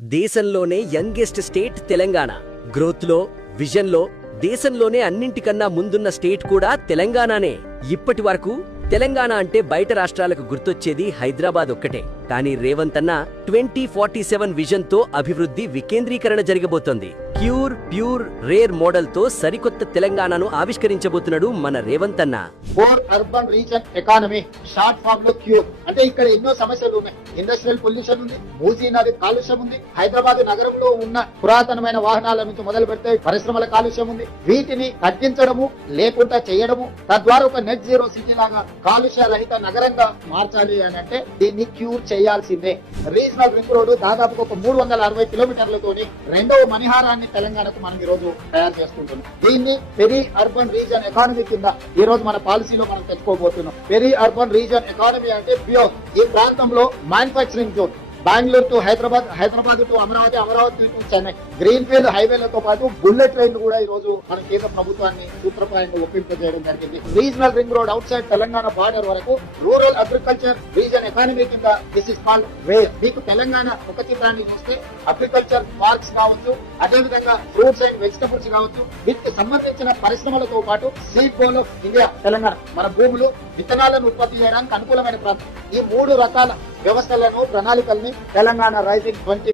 దేశంలోనే youngest state Telangana. Growth లో, vision లో దేశంలోనే అన్నింటికన్నా ముందున్న స్టేట్ కూడా తెలంగాణనే. ఇప్పటి వరకు తెలంగాణ అంటే బయట రాష్ట్రాలకు గుర్తొచ్చేది హైదరాబాద్ ఒక్కటే. కానీ రేవంత్ అన్న 2047 విజన్ తో అభివృద్ధి వికేంద్రీకరణ జరగబోతోంది. ప్యూర్ రేర్ మోడల్ తో సరికొత్త తెలంగాణను ఆవిష్కరించబోతున్నాడు మన రేవంత్ అన్న. Core urban region economy, short form లో క్యూర్. అంటే ఇక్కడ ఎన్నో సమస్యలు ఉన్నాయి. ఇండస్ట్రియల్ పొల్యూషన్ ఉంది, మూసీ నది కాలుష్యం ఉంది, హైదరాబాద్ నగరంలో ఉన్న పురాతనమైన వాహనాల నుంచి మొదలు పెడితే పరిశ్రమల కాలుష్యం ఉంది. వీటిని తగ్గించడము లేకుండా చేయడము, తద్వారా ఒక నెట్ జీరో సిటీ లాగా కాలుష్య రహిత నగరంగా మార్చాలి అని అంటే దీన్ని క్యూర్ చేయాల్సిందే. రీజనల్ రింగ్ రోడ్డు దాదాపు ఒక 360 కిలోమీటర్లతోని రెండవ మణిహారాన్ని తెలంగాణకు మనం ఈ రోజు తయారు చేసుకుంటున్నాం. దీన్ని పెరి అర్బన్ రీజన్ ఎకానమీ కింద ఈ రోజు మన పాలసీలో మనం తెచ్చుకోబోతున్నాం. పెరి అర్బన్ రీజన్ ఎకానమీ అంటే ప్యూర్. ఈ ప్రాంతంలో manufacturing zone, Bengaluru to Hyderabad, Hyderabad to Amaravati, Amaravati to Chennai, green field హైవేలతో పాటు బుల్లెట్ ట్రైన్ కూడా ఈ రోజు మన కేంద్ర ప్రభుత్వాన్ని సూత్రప్రాయంగా ఒప్పింపజేయడం జరిగింది. Regional ring road out side Telangana border వరకు రూరల్ అగ్రికల్చర్ రీజన్ ఎకానమీ కింద దిస్ ఇస్ కాల్డ్ వేర్. మీకు తెలంగాణ ఒక చిత్రాన్ని చూస్తే అగ్రికల్చర్ పార్క్స్ కావచ్చు, అదేవిధంగా ఫ్రూట్స్ అండ్ వెజిటబుల్స్ కావచ్చు, వీటికి సంబంధించిన పరిశ్రమలతో పాటు seed bowl of India Telangana. మన భూములు విత్తనాలను ఉత్పత్తి చేయడానికి అనుకూలమైన ప్రాంతం. ఈ 3 రకాల వ్యవస్థలను, ప్రణాళికల్ని తెలంగాణ రైజింగ్ 20